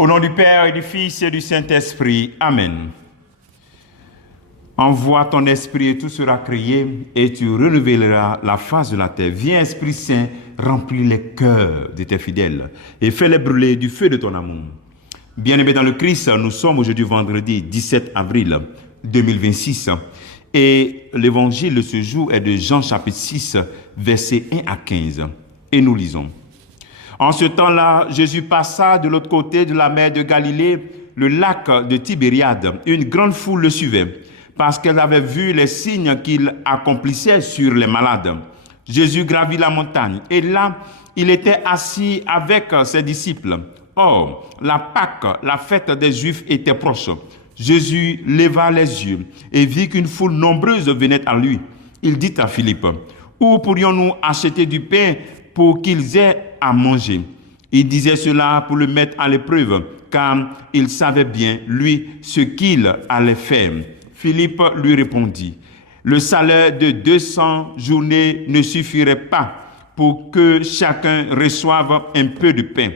Au nom du Père et du Fils et du Saint-Esprit. Amen. Envoie ton esprit et tout sera créé et tu renouvelleras la face de la terre. Viens, Esprit Saint, remplis les cœurs de tes fidèles et fais-les brûler du feu de ton amour. Bien-aimés dans le Christ, nous sommes aujourd'hui vendredi 17 avril 2026 et l'évangile de ce jour est de Jean chapitre 6, versets 1 à 15. Et nous lisons. En ce temps-là, Jésus passa de l'autre côté de la mer de Galilée, le lac de Tibériade. Une grande foule le suivait, parce qu'elle avait vu les signes qu'il accomplissait sur les malades. Jésus gravit la montagne, et là, il était assis avec ses disciples. Or, la Pâque, la fête des Juifs, était proche. Jésus leva les yeux et vit qu'une foule nombreuse venait à lui. Il dit à Philippe, « Où pourrions-nous acheter du pain pour qu'ils aient à manger ?» Il disait cela pour le mettre à l'épreuve, car il savait bien, lui, ce qu'il allait faire. Philippe lui répondit, « Le salaire de 200 journées ne suffirait pas pour que chacun reçoive un peu de pain. »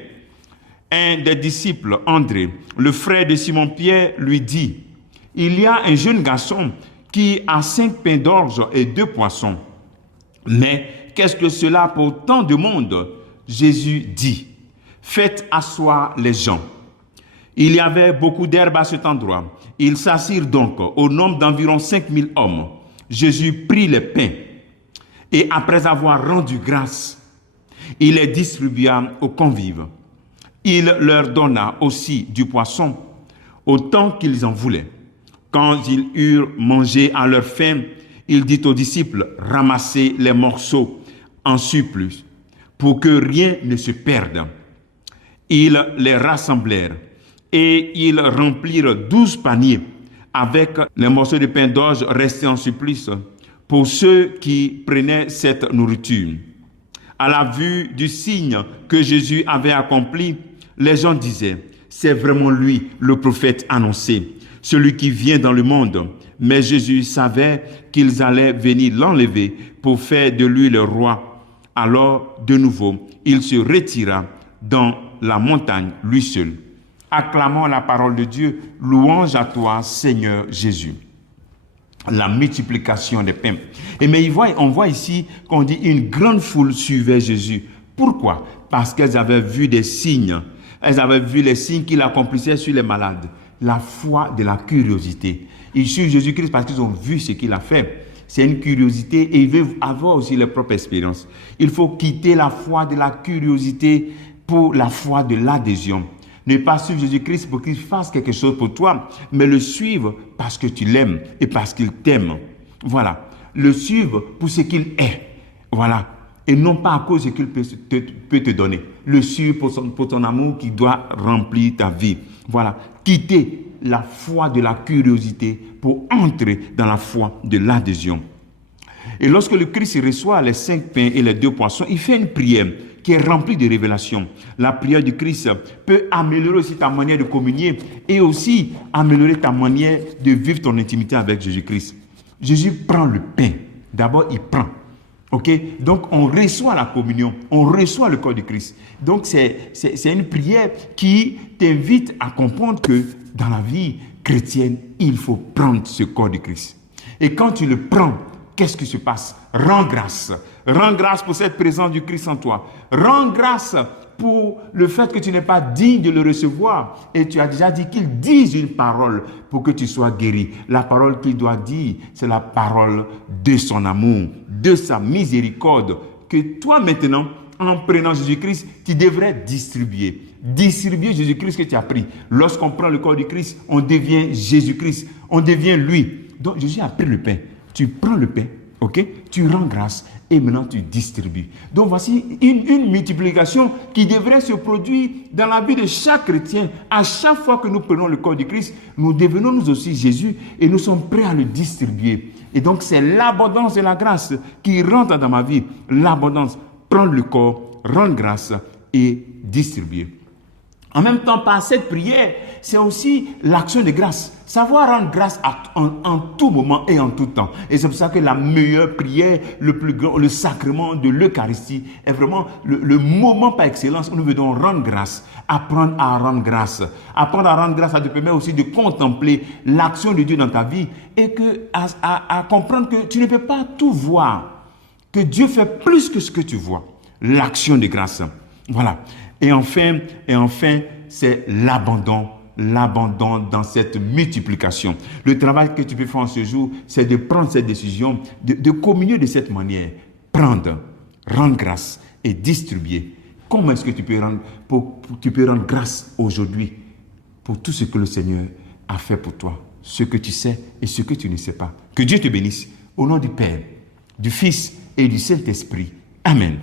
Un des disciples, André, le frère de Simon-Pierre, lui dit, « Il y a un jeune garçon qui a 5 pains d'orge et 2 poissons. Mais qu'est-ce que cela pour tant de monde ?» Jésus dit, « Faites asseoir les gens. » Il y avait beaucoup d'herbe à cet endroit. Ils s'assirent donc au nombre d'environ 5000 hommes. Jésus prit les pains et après avoir rendu grâce, il les distribua aux convives. Il leur donna aussi du poisson, autant qu'ils en voulaient. Quand ils eurent mangé à leur faim, il dit aux disciples, « Ramassez les morceaux en surplus, pour que rien ne se perde. » Ils les rassemblèrent et ils remplirent 12 paniers avec les morceaux de pain d'orge restés en surplus pour ceux qui prenaient cette nourriture. À la vue du signe que Jésus avait accompli, les gens disaient, « C'est vraiment lui, le prophète annoncé, celui qui vient dans le monde. » Mais Jésus savait qu'ils allaient venir l'enlever pour faire de lui le roi. Alors, de nouveau, il se retira dans la montagne, lui seul. Acclamons la parole de Dieu. Louange à toi, Seigneur Jésus. La multiplication des pains. Et mais on voit ici qu'on dit une grande foule suivait Jésus. Pourquoi? Parce qu'elles avaient vu des signes. Elles avaient vu les signes qu'il accomplissait sur les malades. La foi de la curiosité. Ils suivent Jésus-Christ parce qu'ils ont vu ce qu'il a fait. C'est une curiosité et ils veulent avoir aussi leur propre expérience. Il faut quitter la foi de la curiosité pour la foi de l'adhésion. Ne pas suivre Jésus-Christ pour qu'il fasse quelque chose pour toi, mais le suivre parce que tu l'aimes et parce qu'il t'aime. Voilà. Le suivre pour ce qu'il est. Voilà. Et non pas à cause de ce qu'il peut te donner. Le suivre pour ton amour qui doit remplir ta vie. Voilà. Quitter la foi de la curiosité pour entrer dans la foi de l'adhésion. Et lorsque le Christ reçoit les 5 pains et les 2 poissons, il fait une prière qui est remplie de révélations. La prière du Christ peut améliorer aussi ta manière de communier et aussi améliorer ta manière de vivre ton intimité avec Jésus-Christ. Jésus prend le pain. D'abord, il prend. Ok? Donc, on reçoit la communion, on reçoit le corps du Christ. Donc, c'est une prière qui t'invite à comprendre que dans la vie chrétienne, il faut prendre ce corps du Christ. Et quand tu le prends, qu'est-ce qui se passe? Rends grâce. Rends grâce pour cette présence du Christ en toi. Rends grâce pour le fait que tu n'es pas digne de le recevoir. Et tu as déjà dit qu'il dise une parole pour que tu sois guéri. La parole qu'il doit dire, c'est la parole de son amour, de sa miséricorde, que toi maintenant, en prenant Jésus-Christ, tu devrais distribuer. Distribuer Jésus-Christ que tu as pris. Lorsqu'on prend le corps du Christ, on devient Jésus-Christ. On devient lui. Donc Jésus a pris le pain. Tu prends le pain, ok? Tu rends grâce et maintenant tu distribues. Donc voici une multiplication qui devrait se produire dans la vie de chaque chrétien. À chaque fois que nous prenons le corps du Christ, nous devenons nous aussi Jésus et nous sommes prêts à le distribuer. Et donc c'est l'abondance de la grâce qui rentre dans ma vie. L'abondance, prendre le corps, rendre grâce et distribuer. En même temps, par cette prière, c'est aussi l'action de grâce. Savoir rendre grâce en tout moment et en tout temps. Et c'est pour ça que la meilleure prière, le plus grand, le sacrement de l'Eucharistie est vraiment le moment par excellence où nous devons rendre grâce. Apprendre à rendre grâce. Apprendre à rendre grâce, ça te permet aussi de contempler l'action de Dieu dans ta vie et à comprendre que tu ne peux pas tout voir. Que Dieu fait plus que ce que tu vois. L'action de grâce. Voilà. Et enfin, c'est l'abandon dans cette multiplication. Le travail que tu peux faire en ce jour, c'est de prendre cette décision, de communier de cette manière. Prendre, rendre grâce et distribuer. Comment est-ce que tu peux rendre grâce aujourd'hui pour tout ce que le Seigneur a fait pour toi, ce que tu sais et ce que tu ne sais pas. Que Dieu te bénisse. Au nom du Père, du Fils et du Saint-Esprit. Amen.